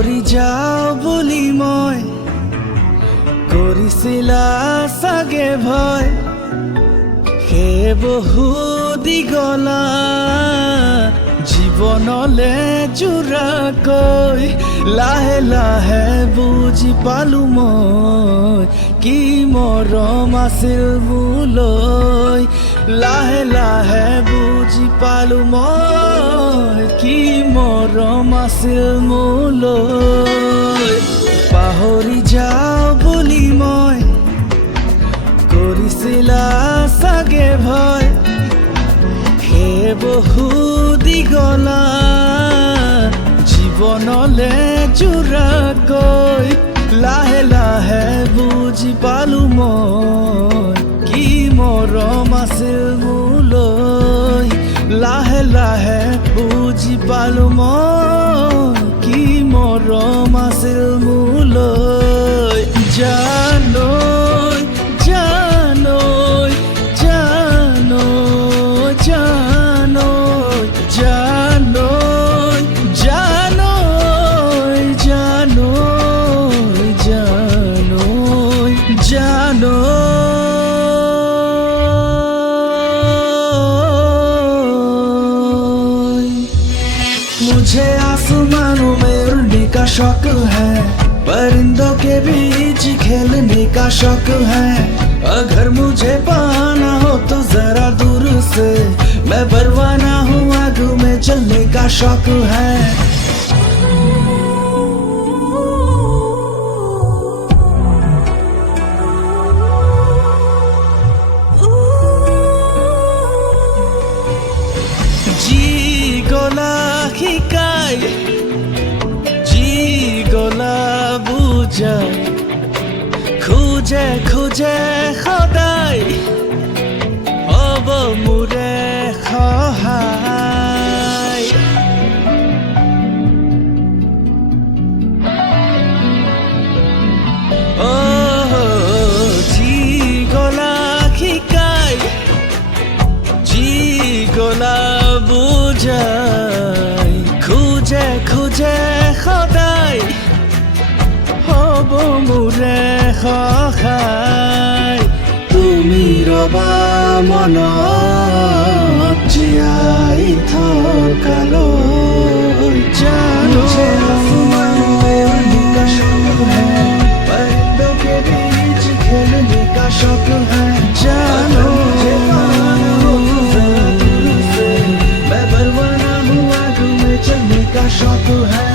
পাহৰি যাওঁ বুলি মই কৰিছিলা চাগে ভয় সেই বহু দীঘলা জীৱনলে জোৰাকৈ লাহে লাহে বুজি পালো মই কি মৰম আছিল মোলৈ লাহে লাহে বুজি পালো মই কি মৰম আছিল মোলৈ পাহৰি যাওঁ বুলি মই কৰিছিলা চাগে ভয় সেই বহু দীঘলা জীৱনলে জোৰাকৈ লাহে লাহে বুজি পালো মই কি মৰম আছিল মোলৈ লাহে লাহে বুজি পালো মই কি মৰম আছিল মোলৈ জানৈ জানৈ জানৈ জানৈ জানৈ জানৈ জানৈ জানৈ জানৈ मुझे आसमानों में उड़ने का शौक है परिंदों के बीच खेलने का शौक है अगर मुझे पाना हो तो जरा दूर से मैं परवाना हूँ आग में चलने का शौक है जी গলা শিকাই জি গলা বুজাই খোজে খোজে সদায় হ'ব মোৰে সহায় জি গলা শিকাই জি গলা বুজাই খোজে খোজে সদায় হ'ব মোৰে সহায় তুমি ৰবা মনত জীয়াই থকালৈ জানো परिंदों के बीच खेलने का शौक है जानो मैं परवाना हूँ आग में चलने का शौक है